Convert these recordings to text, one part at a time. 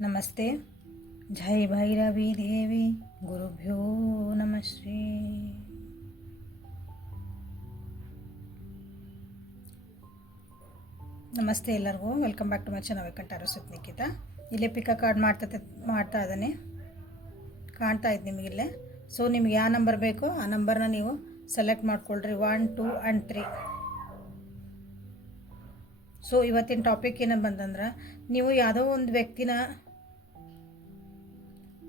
ನಮಸ್ತೆ. ಜೈ ಭೈರವಿ ದೇವಿ, ಗುರುಭ್ಯೋ ನಮಃ ಶ್ರೀ. ನಮಸ್ತೆ ಎಲ್ಲರಿಗೂ. Welcome back to my channel ವೆಂಕಟಾರು ಇಲ್ಲಿ ಇಲ್ಲೇ ಪಿಕ ಕಾರ್ಡ್ ಮಾಡ್ತಾ ಮಾಡ್ತಾ ಇದ್ದಾನೆ. ಕಾಣ್ತಾ ಇದ್ದು ನಿಮಗಿಲ್ಲೇ ಸೊ ನಿಮ್ಗೆ ಯಾವ ನಂಬರ್ ಬೇಕೋ ಆ ನಂಬರ್ನ ನೀವು ಸೆಲೆಕ್ಟ್ ಮಾಡ್ಕೊಳ್ರಿ. One two and three so ಇವತ್ತಿನ ಟಾಪಿಕ್ ಏನಂತ ಬಂತಂದ್ರೆ, ನೀವು ಯಾವುದೋ ಒಂದು ವ್ಯಕ್ತಿನ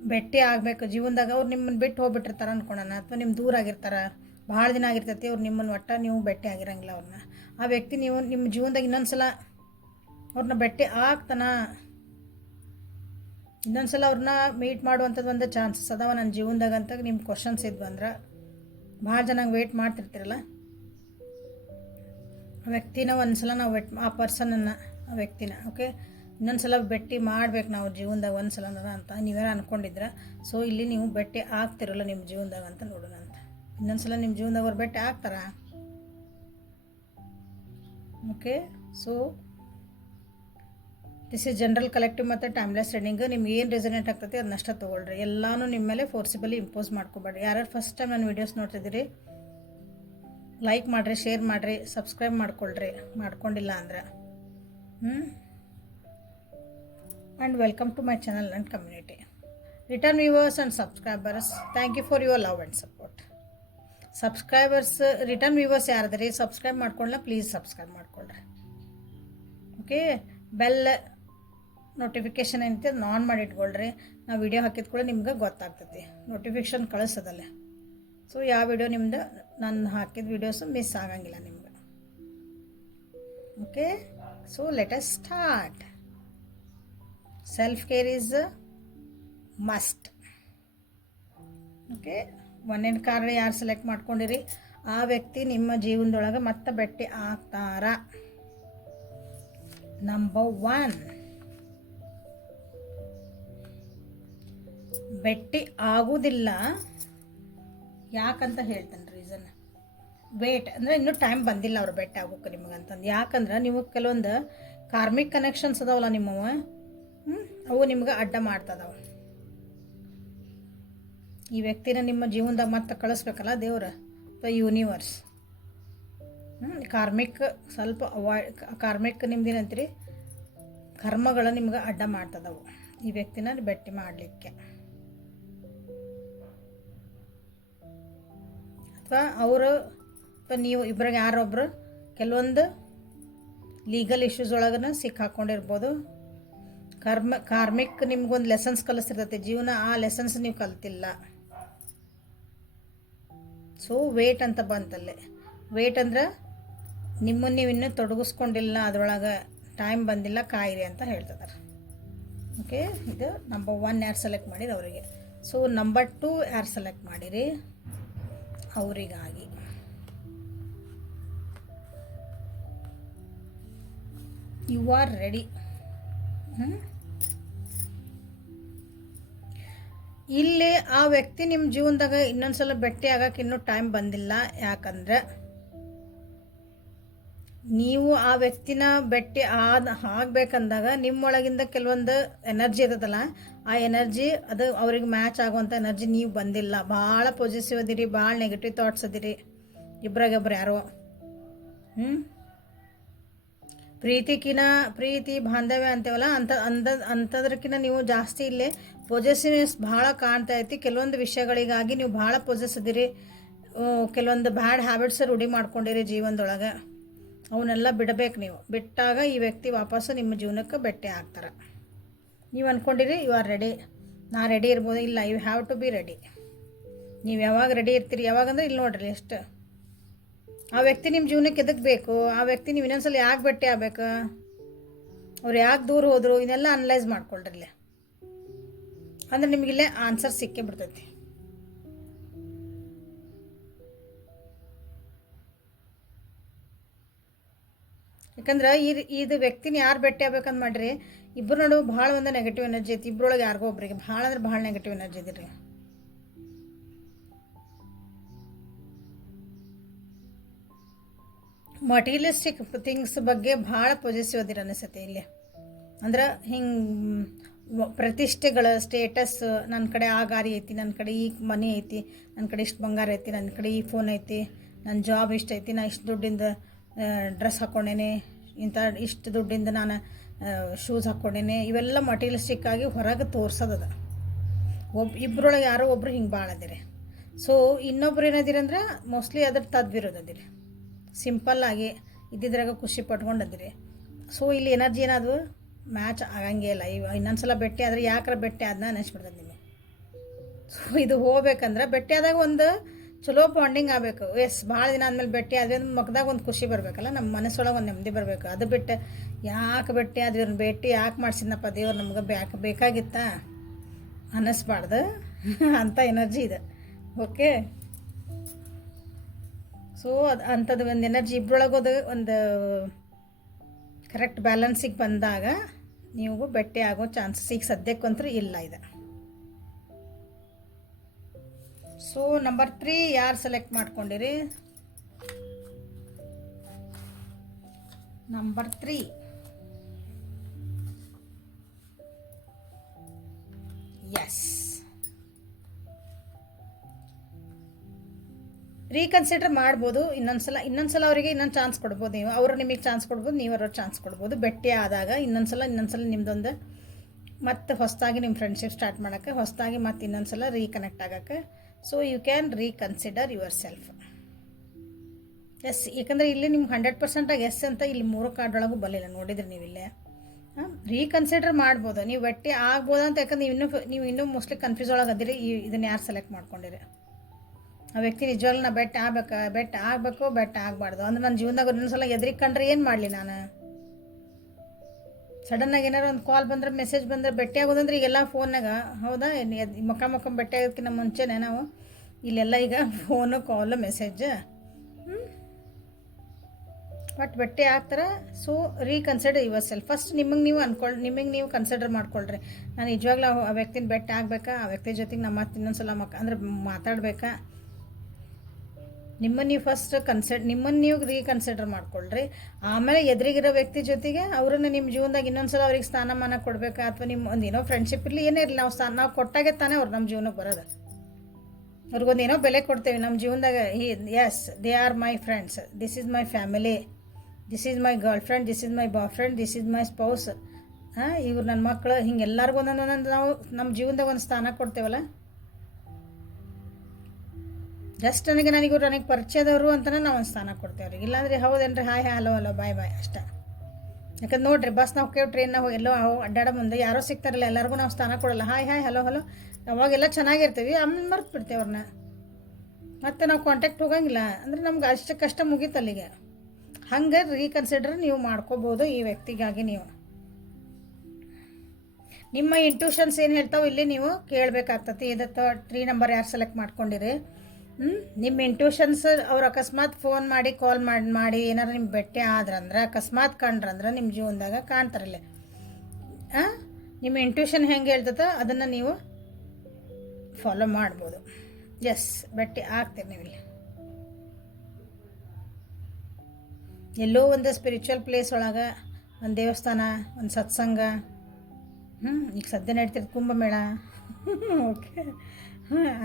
ಭೇಟಿ ಆಗಬೇಕು, ಜೀವನದಾಗ ಅವ್ರು ನಿಮ್ಮನ್ನು ಬಿಟ್ಟು ಹೋಗ್ಬಿಟ್ಟಿರ್ತಾರೆ ಅನ್ಕೊಳೋಣ ಅಥವಾ ನಿಮ್ಮ ದೂರ ಆಗಿರ್ತಾರೆ, ಭಾಳ ದಿನ ಆಗಿರ್ತೈತಿ, ಅವ್ರು ನಿಮ್ಮನ್ನು ಒಟ್ಟ ನೀವು ಭೇಟಿ ಆಗಿರಂಗಿಲ್ಲ ಅವ್ರನ್ನ. ಆ ವ್ಯಕ್ತಿ ನೀವು ನಿಮ್ಮ ಜೀವನದಾಗ ಇನ್ನೊಂದು ಸಲ ಅವ್ರನ್ನ ಭೇಟಿ ಆಗ್ತಾನ? ಇನ್ನೊಂದು ಸಲ ಅವ್ರನ್ನ ಮೀಟ್ ಮಾಡುವಂಥದ್ದು ಒಂದು ಚಾನ್ಸಸ್ ಅದಾವ ನನ್ನ ಜೀವನದಾಗ ಅಂತ ನಿಮ್ಮ ಕ್ವಶನ್ಸ್ ಇದ್ವು ಅಂದ್ರೆ. ಭಾಳ ಜನ ವೇಟ್ ಮಾಡ್ತಿರ್ತೀರಲ್ಲ? ಆ ವ್ಯಕ್ತಿನ ಒಂದು ಸಲ ನಾವು ವೆಟ್ ಆ ಪರ್ಸನನ್ನು ಆ ವ್ಯಕ್ತಿನ ಓಕೆ ಇನ್ನೊಂದು ಸಲ ಭೇಟಿ ಮಾಡ್ಬೇಕು ನಾವು ಜೀವನದಾಗ ಒಂದು ಸಲ ಅಂತ. ನೀವೇನೋ ಅಂದ್ಕೊಂಡಿದ್ರೆ ಸೊ ಇಲ್ಲಿ ನೀವು ಭೇಟಿ ಆಗ್ತಿರಲ್ಲ ನಿಮ್ಮ ಜೀವನದಾಗ ಅಂತ ನೋಡೋಣ ಅಂತ. ಇನ್ನೊಂದು ಸಲ ನಿಮ್ಮ ಜೀವನದಾಗ ಅವ್ರು ಭೇಟಿ ಆಗ್ತಾರ okay so this is general collective ಮತ್ತು ಟೈಮ್ಲೆಸ್ ರೀಡಿಂಗ್ ನಿಮ್ಗೆ ಏನು ರೆಸನೇಟ್ ಆಗ್ತೈತಿ ಅದನ್ನಷ್ಟ ತೊಗೊಳ್ರಿ. ಎಲ್ಲಾನು ನಿಮ್ಮ ಮೇಲೆ ಫೋರ್ಸಿಬಲಿ ಇಂಪೋಸ್ ಮಾಡ್ಕೊಬೇಡ್ರಿ. ಯಾರ್ಯಾರು ಫಸ್ಟ್ ಟೈಮ್ ನಾನು ವೀಡಿಯೋಸ್ ನೋಡ್ತಿದ್ದೀರಿ ಲೈಕ್ ಮಾಡಿರಿ ಶೇರ್ ಮಾಡಿರಿ ಸಬ್ಸ್ಕ್ರೈಬ್ ಮಾಡ್ಕೊಳ್ರಿ. ಮಾಡ್ಕೊಂಡಿಲ್ಲ ಅಂದ್ರೆ. ಹ್ಞೂ and welcome to my channel and community return viewers and subscribers thank you for your love and support subscribers return viewers ಯಾರದ್ರಿ subscribe ಮಾಡ್ಕೊಳ್ಳ ಪ್ಲೀಸ್ ಸಬ್ಸ್ಕ್ರೈಬ್ ಮಾಡ್ಕೊಳ್ರಿ ಓಕೆ ಬೆಲ್ ನೋಟಿಫಿಕೇಷನ್ ಏನೈತೆ, ಅದನ್ನ ಆನ್ ಮಾಡಿ ಇಟ್ಕೊಳ್ರಿ. ನಾವು ವಿಡಿಯೋ ಹಾಕಿದ ಕೂಡ ನಿಮ್ಗೆ ಗೊತ್ತಾಗ್ತೈತಿ ನೋಟಿಫಿಕೇಷನ್ ಕಳಿಸೋದಲ್ಲೇ. ಸೊ ಯಾವ ವಿಡಿಯೋ ನಿಮ್ದು? ನಾನು ಹಾಕಿದ ವಿಡಿಯೋಸು ಮಿಸ್ ಆಗಂಗಿಲ್ಲ ನಿಮ್ಗೆ. Okay so let us start self care is must okay ಒಂದನೇ ಕಾರಣ ಯಾರು ಸೆಲೆಕ್ಟ್ ಮಾಡ್ಕೊಂಡಿರಿ? ಆ ವ್ಯಕ್ತಿ ನಿಮ್ಮ ಜೀವನದೊಳಗೆ ಮತ್ತೆ ಭೇಟಿ ಆಗ್ತಾರ. ನಂಬರ್ ಒನ್ ಭೇಟಿ ಆಗುವುದಿಲ್ಲ ಯಾಕಂತ ಹೇಳ್ತೇನೆ ರೀಸನ್ ವೇಟ್ ಅಂದರೆ ಇನ್ನೂ ಟೈಮ್ ಬಂದಿಲ್ಲ ಅವ್ರು ಭೇಟಿ ಆಗೋಕೆ ನಿಮಗಂತಂದು. ಯಾಕಂದ್ರೆ ನೀವು ಕೆಲವೊಂದು ಕಾರ್ಮಿಕ್ ಕನೆಕ್ಷನ್ಸ್ ಅದಾವಲ್ಲ ನಿಮ್ಮವ? ಅವು ನಿಮ್ಗೆ ಅಡ್ಡ ಮಾಡ್ತದವ. ಈ ವ್ಯಕ್ತಿನ ನಿಮ್ಮ ಜೀವನದಾಗ ಮತ್ತೆ ಕಳಿಸ್ಬೇಕಲ್ಲ ದೇವ್ರ? ದ ಯೂನಿವರ್ಸ್ ಕಾರ್ಮಿಕ್ ಸ್ವಲ್ಪ ಅವಾಯ್ಡ್ ಕಾರ್ಮಿಕ್ ನಿಮ್ದೇನಂತೀರಿ ಕರ್ಮಗಳು ನಿಮ್ಗೆ ಅಡ್ಡ ಮಾಡ್ತದವು. ಈ ವ್ಯಕ್ತಿನ ಭೇಟಿ ಮಾಡಲಿಕ್ಕೆ. ಅಥವಾ ಅವರು, ಅಥವಾ ನೀವು ಇಬ್ಬರಿಗೆ ಯಾರೊಬ್ಬರು ಕೆಲವೊಂದು ಲೀಗಲ್ ಇಶ್ಯೂಸ್ ಒಳಗನ ಸಿಕ್ಕಾಕೊಂಡಿರ್ಬೋದು. ಕರ್ಮ, ಕಾರ್ಮಿಕ್ ನಿಮ್ಗೊಂದು ಲೆಸನ್ಸ್ ಕಲಿಸ್ತಿರ್ತೈತೆ. ಜೀವನ ಆ ಲೆಸನ್ಸ್ ನೀವು ಕಲ್ತಿಲ್ಲ. ಸೊ ವೇಟ್ ಅಂತ ಬಂತಲ್ಲೇ. ವೇಟ್ ಅಂದ್ರೆ ನಿಮ್ಮನ್ನು ನೀವು ಇನ್ನೂ ತೊಡಗಿಸ್ಕೊಂಡಿಲ್ಲ, ಅದರೊಳಗೆ ಟೈಮ್ ಬಂದಿಲ್ಲ, ಕಾಯಿರಿ ಅಂತ ಹೇಳ್ತಿದ್ದಾರೆ ಓಕೆ ಇದು ನಂಬರ್ ಒನ್ ಯಾರು ಸೆಲೆಕ್ಟ್ ಮಾಡಿರಿ ಅವರಿಗೆ. ಸೊ ನಂಬರ್ ಟು ಯಾರು ಸೆಲೆಕ್ಟ್ ಮಾಡಿರಿ? ಅವರಿಗಾಗಿ. ಯು ಆರ್ ರೆಡಿ ಇಲ್ಲಿ ಆ ವ್ಯಕ್ತಿ ನಿಮ್ಮ ಜೀವನದಾಗ ಇನ್ನೊಂದ್ಸಲ ಭೇಟಿ ಆಗಕ್ಕೆ ಇನ್ನೂ ಟೈಮ್ ಬಂದಿಲ್ಲ. ಯಾಕಂದ್ರೆ ನೀವು ಆ ವ್ಯಕ್ತಿನ ಭೇಟಿ ಆದ ಆಗ್ಬೇಕಂದಾಗ ನಿಮ್ಮೊಳಗಿಂದ ಕೆಲವೊಂದು ಎನರ್ಜಿ ಇರ್ತದಲ್ಲ, ಆ ಎನರ್ಜಿ ಅದು ಅವ್ರಿಗೆ ಮ್ಯಾಚ್ ಆಗುವಂಥ ಎನರ್ಜಿ ನೀವು ಬಂದಿಲ್ಲ. ಭಾಳ ಪಾಸಿಟಿವ್ ಅದಿರಿ, ಭಾಳ ನೆಗೆಟಿವ್ ಥಾಟ್ಸ್ ಅದಿರಿ. ಇಬ್ಬರಾಗೊಬ್ರು ಯಾರೋ. ಹ್ಞೂ ಪ್ರೀತಿಕಿನ ಪ್ರೀತಿ ಬಾಂಧವ್ಯ ಅಂತೇವಲ್ಲ, ಅಂತ ಅಂದ ಅಂಥದ್ರಕ್ಕಿಂತ ನೀವು ಜಾಸ್ತಿ ಇಲ್ಲೇ ಪೊಸೆಸಿವ್ನೆಸ್ ಭಾಳ ಕಾಣ್ತಾ ಐತಿ. ಕೆಲವೊಂದು ವಿಷಯಗಳಿಗಾಗಿ ನೀವು ಭಾಳ ಪೊಸೆಸ್ ಇದ್ದೀರಿ ಕೆಲವೊಂದು ಬ್ಯಾಡ್ ಹ್ಯಾಬಿಟ್ಸ್ ರೂಢಿ ಮಾಡ್ಕೊಂಡಿರಿ ಜೀವನದೊಳಗೆ. ಅವನ್ನೆಲ್ಲ ಬಿಡಬೇಕು ನೀವು. ಬಿಟ್ಟಾಗ ಈ ವ್ಯಕ್ತಿ ವಾಪಸ್ಸು ನಿಮ್ಮ ಜೀವನಕ್ಕೆ ಬೆಟ್ಟೆ ಆಗ್ತಾರೆ. ನೀವು ಅಂದ್ಕೊಂಡಿರಿ ಯು ಆರ್ ರೆಡಿ ನಾ ರೆಡಿ ಇರ್ಬೋದು. ಇಲ್ಲ you have to be ready ನೀವು ಯಾವಾಗ ರೆಡಿ ಇರ್ತೀರಿ? ಯಾವಾಗಂದ್ರೆ ಇಲ್ಲಿ ನೋಡ್ರಿ ಎಷ್ಟು ಆ ವ್ಯಕ್ತಿ ನಿಮ್ಮ ಜೀವನಕ್ಕೆ ಎದಕ್ಕೆ ಬೇಕು? ಆ ವ್ಯಕ್ತಿ ನೀವು ಇನ್ನೊಂದ್ಸಲ ಯಾಕೆ ಭೇಟಿ ಆಗ್ಬೇಕು? ಅವ್ರು ಯಾಕೆ ದೂರ ಹೋದರು? ಇದೆಲ್ಲ ಅನಲೈಸ್ ಮಾಡ್ಕೊಳ್ರಿ ಇಲ್ಲೇ ಅಂದ್ರೆ ನಿಮಗಿಲ್ಲೇ ಆನ್ಸರ್ ಸಿಕ್ಕೇ ಬಿಡ್ತೈತಿ. ಯಾಕಂದ್ರೆ ಈ ಇದು ವ್ಯಕ್ತಿನ ಯಾರು ಭೇಟಿ ಆಗ್ಬೇಕಂತ ಮಾಡ್ರಿ ಇಬ್ಬರು ನಡುವೆ ಭಾಳ ಒಂದು ನೆಗೆಟಿವ್ ಎನರ್ಜಿ ಐತಿ. ಇಬ್ಬರೊಳಗೆ ಯಾರಿಗೋ ಒಬ್ಬರಿಗೆ ಭಾಳ ಅಂದ್ರೆ ಭಾಳ ನೆಗೆಟಿವ್ ಎನರ್ಜಿ ಇದಿರಿ ಮಟೀರಿಯಲಿಸ್ಟಿಕ್ ಥಿಂಗ್ಸ್ ಬಗ್ಗೆ ಭಾಳ ಅದಿರ ಅನಿಸುತ್ತೆ ಇಲ್ಲಿ. ಅಂದ್ರೆ ಹಿಂಗೆ ಪ್ರತಿಷ್ಠೆಗಳ ಸ್ಟೇಟಸ್ ನನ್ನ ಕಡೆ ಆ ಗಾರಿ ಐತಿ ನನ್ನ ಕಡೆ ಈ ಮನೆ ಐತಿ ನನ್ನ ಕಡೆ ಇಷ್ಟು ಬಂಗಾರ ಐತಿ ನನ್ನ ಕಡೆ ಈ ಫೋನ್ ಐತಿ ನನ್ನ ಜಾಬ್ ಇಷ್ಟು ಐತಿ, ನಾ ಇಷ್ಟು ದುಡ್ಡಿಂದ ಡ್ರೆಸ್ ಹಾಕ್ಕೊಂಡೇನೆ ಇಂಥ ಇಷ್ಟು ದುಡ್ಡಿಂದ ನಾನು ಶೂಸ್ ಹಾಕ್ಕೊಂಡೇನೆ ಇವೆಲ್ಲ ಮಟೀರಿಯಲಿಸ್ಟಿಕ್ ಆಗಿ ಹೊರಗೆ ತೋರ್ಸೋದದ ಒಬ್ ಇಬ್ಬರೊಳಗೆ ಯಾರೋ ಒಬ್ರು ಹಿಂಗೆ ಭಾಳ ಅದಿರಿ. ಸೊ ಇನ್ನೊಬ್ರು ಏನದಿರಂದ್ರೆ ಮೋಸ್ಟ್ಲಿ ಅದ್ರ ತದ್ವಿರೋದದಿರಿ ಸಿಂಪಲ್ ಆಗಿ ಇದ್ದಿದ್ರಾಗ ಖುಷಿ ಪಟ್ಕೊಂಡಿದ್ರಿ. ಸೊ ಇಲ್ಲಿ ಎನರ್ಜಿ ಏನಾದ್ರು ಮ್ಯಾಚ್ ಆಗಂಗೇ ಇಲ್ಲ. ಇನ್ನೊಂದು ಸಲ ಭೆಟ್ಟಿ ಆದರೆ ಯಾಕ್ರ ಬೆಟ್ಟೆ ಅದನ್ನ ಅನಿಸ್ಬಿಡ್ತದೆ ನಿಮಗೆ. ಸೊ ಇದು ಹೋಗ್ಬೇಕಂದ್ರೆ ಬೆಟ್ಟೆ ಆದಾಗ ಒಂದು ಚಲೋ ಬಾಂಡಿಂಗ್ ಆಗಬೇಕು. ಎಸ್ ಭಾಳ ದಿನ ಆದಮೇಲೆ ಬೆಟ್ಟೆ ಅಂದ್ರೆ ಮಗದಾಗ ಒಂದು ಖುಷಿ ಬರಬೇಕಲ್ಲ ನಮ್ಮ ಮನಸ್ಸೊಳಗೆ ಒಂದು ನೆಮ್ಮದಿ ಬರಬೇಕು. ಅದು ಬಿಟ್ಟು ಯಾಕೆ ಬೆಟ್ಟೆ ಆದ್ವಿ ಅವ್ರನ್ನ ಭೇಟಿ ಯಾಕೆ ಮಾಡಿಸಿದ್ನಪ್ಪ ದೇವ್ರು ನಮ್ಗೆ ಬ್ಯಾಕ್ ಬೇಕಾಗಿತ್ತಾ? ಅನ್ನಿಸ್ಬಾರ್ದು ಅಂಥ ಎನರ್ಜಿ ಇದೆ. ಓಕೆ ಸೊ ಅದು ಅಂಥದ್ದು ಒಂದು ಎನರ್ಜಿ ಇಬ್ಬರೊಳಗೋದು ಒಂದು ಕರೆಕ್ಟ್ ಬ್ಯಾಲೆನ್ಸಿಗೆ ಬಂದಾಗ ನೀವು ಬೆಟ್ಟೆ ಆಗೋ ಚಾನ್ಸಸ್ ಈಗ ಸದ್ಯಕ್ಕಂತೂ ಇಲ್ಲ ಇದೆ. ಸೊ ನಂಬರ್ ತ್ರೀ ಯಾರು ಸೆಲೆಕ್ಟ್ ಮಾಡ್ಕೊಂಡಿರಿ? ನಂಬರ್ ತ್ರೀ ರೀಕನ್ಸಿಡರ್ ಮಾಡ್ಬೋದು. ಇನ್ನೊಂದ್ಸಲ ಇನ್ನೊಂದ್ಸಲ ಅವರಿಗೆ ಇನ್ನೊಂದು ಚಾನ್ಸ್ ಕೊಡ್ಬೋದು ನೀವು. ಅವರು ನಿಮಗೆ ಚಾನ್ಸ್ ಕೊಡ್ಬೋದು, ನೀವು ಅವ್ರಿಗೆ ಚಾನ್ಸ್ ಕೊಡ್ಬೋದು. ಭೇಟಿ ಆದಾಗ ಇನ್ನೊಂದ್ಸಲ ಇನ್ನೊಂದ್ಸಲ ನಿಮ್ದೊಂದು ಮತ್ತೆ ಹೊಸದಾಗಿ ನಿಮ್ಮ ಫ್ರೆಂಡ್ಶಿಪ್ ಸ್ಟಾರ್ಟ್ ಮಾಡೋಕ್ಕೆ, ಹೊಸದಾಗಿ ಮತ್ತೆ ಇನ್ನೊಂದ್ಸಲ ರೀಕನೆಕ್ಟ್ ಆಗೋಕ್ಕೆ. So you can reconsider yourself S ಏಕೆಂದರೆ ಇಲ್ಲಿ ನಿಮ್ಗೆ ಹಂಡ್ರೆಡ್ ಪರ್ಸೆಂಟಾಗಿ ಎಸ್ ಅಂತ ಇಲ್ಲಿ ಮೂರು ಕಾರ್ಡೊಳಗೂ ಬರಲಿಲ್ಲ. ನೋಡಿದ್ರಿ ನೀವಿಲ್ಲ ರೀಕನ್ಸಿಡರ್ ಮಾಡ್ಬೋದು. ನೀವು ಆಗ್ಬೋದು ಅಂತ ಯಾಕಂದ್ರೆ ನೀವು ಇನ್ನೂ ನೀವು ಇನ್ನೂ ಮೋಸ್ಟ್ಲಿ ಕನ್ಫ್ಯೂಸ್ ಒಳಗೆ ಅದಿರಿ. ಇದನ್ನ ಯಾರು ಸೆಲೆಕ್ಟ್ ಮಾಡ್ಕೊಂಡಿರಿ? ಆ ವ್ಯಕ್ತಿ ನಿಜವಾಗ್ಲೂ ನಾ ಬೆಟ್ಟ ಆಗ್ಬೇಕು, ಬೆಟ್ಟ ಆಗಬೇಕು, ಬೆಟ್ಟ ಆಗಬಾರ್ದು? ಅಂದ್ರೆ ನನ್ನ ಜೀವನದಾಗ ಒಂದೊಂದು ಸಲ ಕಂಡ್ರೆ ಏನು ಮಾಡಲಿ ನಾನು? ಸಡನ್ನಾಗಿ ಏನಾರು ಒಂದು ಕಾಲ್ ಬಂದ್ರೆ ಮೆಸೇಜ್ ಬಂದ್ರೆ ಭೇಟಿ ಆಗೋದಂದ್ರೆ ಈಗೆಲ್ಲ ಫೋನ್ನಾಗ ಹೌದಾ? ಮುಖ ಮುಖ ಭೇಟಿ ಆಗೋದಕ್ಕಿಂತ ಮುಂಚೆನೇ ನಾವು ಇಲ್ಲೆಲ್ಲ ಈಗ ಫೋನು ಕಾಲು ಮೆಸೇಜ್ ಬಟ್ ಬೆಟ್ಟಿ ಆಗ್ತಾರೆ so reconsider yourself first ನಿಮಗೆ ನೀವು ಅನ್ಕೊಳ್, ನಿಮಗೆ ನೀವು ಕನ್ಸಿಡರ್ ಮಾಡ್ಕೊಳ್ರಿ. ನಾನು ನಿಜವಾಗ್ಲೂ ಆ ವ್ಯಕ್ತಿನ ಬೆಟ್ಟ ಆಗಬೇಕಾ? ಆ ವ್ಯಕ್ತಿ ಜೊತೆಗೆ ನಮ್ಮ ಮತ್ತೆ ಇನ್ನೊಂದ್ಸಲ ಮಕ್, ಅಂದ್ರೆ ಮಾತಾಡಬೇಕಾ? ನಿಮ್ಮನ್ನು ನೀವು ಫಸ್ಟ್ ಕನ್ಸಿಡ್ ನಿಮ್ಮನ್ನು ನೀವು ರೀಕನ್ಸಿಡರ್ ಮಾಡ್ಕೊಳ್ರಿ. ಆಮೇಲೆ ಎದುರಿಗಿರೋ ವ್ಯಕ್ತಿ ಜೊತೆಗೆ ಅವ್ರನ್ನ ನಿಮ್ಮ ಜೀವನದಾಗ ಇನ್ನೊಂದ್ಸಲ ಅವ್ರಿಗೆ ಸ್ಥಾನಮಾನ ಕೊಡಬೇಕಾ? ಅಥವಾ ನಿಮ್ಮ ಒಂದು ಏನೋ ಫ್ರೆಂಡ್ಶಿಪ್ ಇರಲಿ, ಏನೇ ಇರಲಿ, ನಾವು ಸ್ಥಾನ, ನಾವು ಕೊಟ್ಟಾಗೆ ತಾನೇ ಅವ್ರು ನಮ್ಮ ಜೀವನಕ್ಕೆ ಬರೋದು. ಅವ್ರಿಗೊಂದು ಏನೋ ಬೆಲೆ ಕೊಡ್ತೇವೆ. ನಮ್ಮ ಜೀವನದಾಗ, he is they are my friends this is my family this is my girlfriend this is my boyfriend this is my spouse ಹಾಂ, ಇವ್ರು ನನ್ನ ಮಕ್ಕಳು ಹಿಂಗೆ ಎಲ್ಲರಿಗೂ ಒಂದೊಂದು ಒಂದೊಂದು ನಾವು ನಮ್ಮ ಜೀವನದಾಗ ಒಂದು ಸ್ಥಾನ ಕೊಡ್ತೇವಲ್ಲ? ಜಸ್ಟ್ ನನಗೆ ನನಗೆ ನನಗೆ ಪರಿಚಯದವರು ಅಂತಲೇ ನಾವು ಒಂದು ಸ್ಥಾನ ಕೊಡ್ತೇವೆ ಅವ್ರಿಗೆ. ಇಲ್ಲಾಂದ್ರೆ ಹೌದೇನ್ರಿ, hi hi hello hello bye bye ಅಷ್ಟೇ. ಯಾಕಂದ್ರೆ ನೋಡ್ರಿ ಬಸ್ ನಾವು ಕೇಳಿ ಟ್ರೈನ್ನಾಗ ಹೋಗಿ ಎಲ್ಲೋ ಅಡ್ಡಾಡೋ ಮುಂದೆ ಯಾರೋ ಸಿಗ್ತಾರಲ್ಲ, ಎಲ್ಲರಿಗೂ ನಾವು ಸ್ಥಾನ ಕೊಡಲ್ಲ. ಹಾಯ್ ಹಾಯ್ ಹಲೋ ಹಲೋ ಅವಾಗೆಲ್ಲ ಚೆನ್ನಾಗಿರ್ತೀವಿ ಆಮೇಲೆ ಮರ್ತು ಬಿಡ್ತೇವೆ ಅವ್ರನ್ನ ಮತ್ತೆ ನಾವು ಕಾಂಟ್ಯಾಕ್ಟ್ ಹೋಗಂಗಿಲ್ಲ. ಅಂದ್ರೆ ನಮ್ಗೆ ಅಷ್ಟು ಕಷ್ಟ ಮುಗೀತು ಅಲ್ಲಿಗೆ. ಹಂಗೆ ರೀಕನ್ಸಿಡರ್ ನೀವು ಮಾಡ್ಕೋಬೋದು ಈ ವ್ಯಕ್ತಿಗಾಗಿ ನೀವು. ನಿಮ್ಮ ಇಂಟ್ಯೂಷನ್ಸ್ ಏನು ಹೇಳ್ತಾವೆ ಇಲ್ಲಿ ನೀವು ಕೇಳಬೇಕಾಗ್ತತಿ. ಇದತ್ತು ತ್ರೀ ನಂಬರ್ ಯಾರು ಸೆಲೆಕ್ಟ್ ಮಾಡ್ಕೊಂಡಿರಿ? ನಿಮ್ಮ ಇಂಟ್ಯೂಷನ್ಸ್ ಅವ್ರು ಅಕಸ್ಮಾತ್ ಫೋನ್ ಮಾಡಿ ಕಾಲ್ ಮಾಡಿ ಮಾಡಿ ಏನಾರು ನಿಮ್ಮ ಬೆಟ್ಟೆ ಆದ್ರಂದ್ರೆ, ಅಕಸ್ಮಾತ್ ಕಂಡ್ರಂದ್ರೆ ನಿಮ್ಮ ಜೀವನದಾಗ ಕಾಣ್ತಾರಲ್ಲೇ. ಹಾಂ ನಿಮ್ಮ ಇಂಟ್ಯೂಷನ್ ಹೆಂಗೆ ಹೇಳ್ತದ ಅದನ್ನು ನೀವು ಫಾಲೋ ಮಾಡ್ಬೋದು. ಎಸ್ ಬೆಟ್ಟೆ ಆಗ್ತೀರಿ ನೀವು ಎಲ್ಲೋ ಒಂದು ಸ್ಪಿರಿಚುವಲ್ ಪ್ಲೇಸ್ ಒಳಗೆ, ಒಂದು ದೇವಸ್ಥಾನ, ಒಂದು ಸತ್ಸಂಗ. ಹ್ಞೂ ಈಗ ಸದ್ಯ ನಡೀತಿರೋದು ಕುಂಭಮೇಳ. ಓಕೆ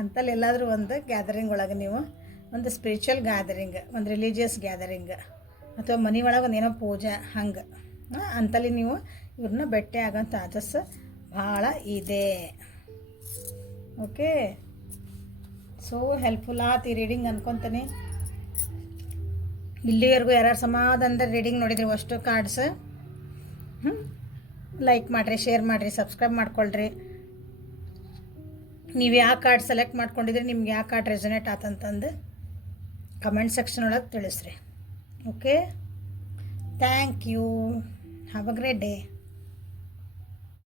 ಅಂತಲ್ಲಿ ಎಲ್ಲಾದರೂ ಒಂದು ಗ್ಯಾದರಿಂಗ್ ಒಳಗೆ ನೀವು ಒಂದು ಸ್ಪಿರಿಚುವಲ್ ಗ್ಯಾದರಿಂಗ್ ಒಂದು ರಿಲಿಜಿಯಸ್ ಗ್ಯಾದರಿಂಗ್ ಅಥವಾ ಮನೆ ಒಳಗೆ ಒಂದು ಏನೋ ಪೂಜೆ ಹಂಗೆ. ಅಂತಲ್ಲಿ ನೀವು ಇವ್ರನ್ನ ಭೇಟಿ ಆಗೋಂಥ ಚಾನ್ಸಸ್ ಭಾಳ ಇದೆ. ಓಕೆ ಸೊ ಹೆಲ್ಪ್ಫುಲ್ ಆತು ಈ ರೀಡಿಂಗ್ ಅನ್ಕೊತಾನೆ. ಇಲ್ಲಿವರೆಗೂ ಯಾರ್ಯಾರು ಸಮಾಧಾನದ ರೀಡಿಂಗ್ ನೋಡಿದ್ರಿ, ಅಷ್ಟು ಕಾರ್ಡ್ಸ್ ಹ್ಞೂ ಲೈಕ್ ಮಾಡಿರಿ ಶೇರ್ ಮಾಡಿರಿ ಸಬ್ಸ್ಕ್ರೈಬ್ ಮಾಡ್ಕೊಳ್ರಿ. ನೀವು ಯಾವ ಕಾರ್ಡ್ ಸೆಲೆಕ್ಟ್ ಮಾಡ್ಕೊಂಡಿದ್ರೆ, ನಿಮ್ಗೆ ಯಾವ ಕಾರ್ಡ್ ರೆಸನೇಟ್ ಆತಂತಂದು ಕಮೆಂಟ್ ಸೆಕ್ಷನ್ ಒಳಗೆ ತಿಳಿಸ್ರಿ. Okay thank you have a great day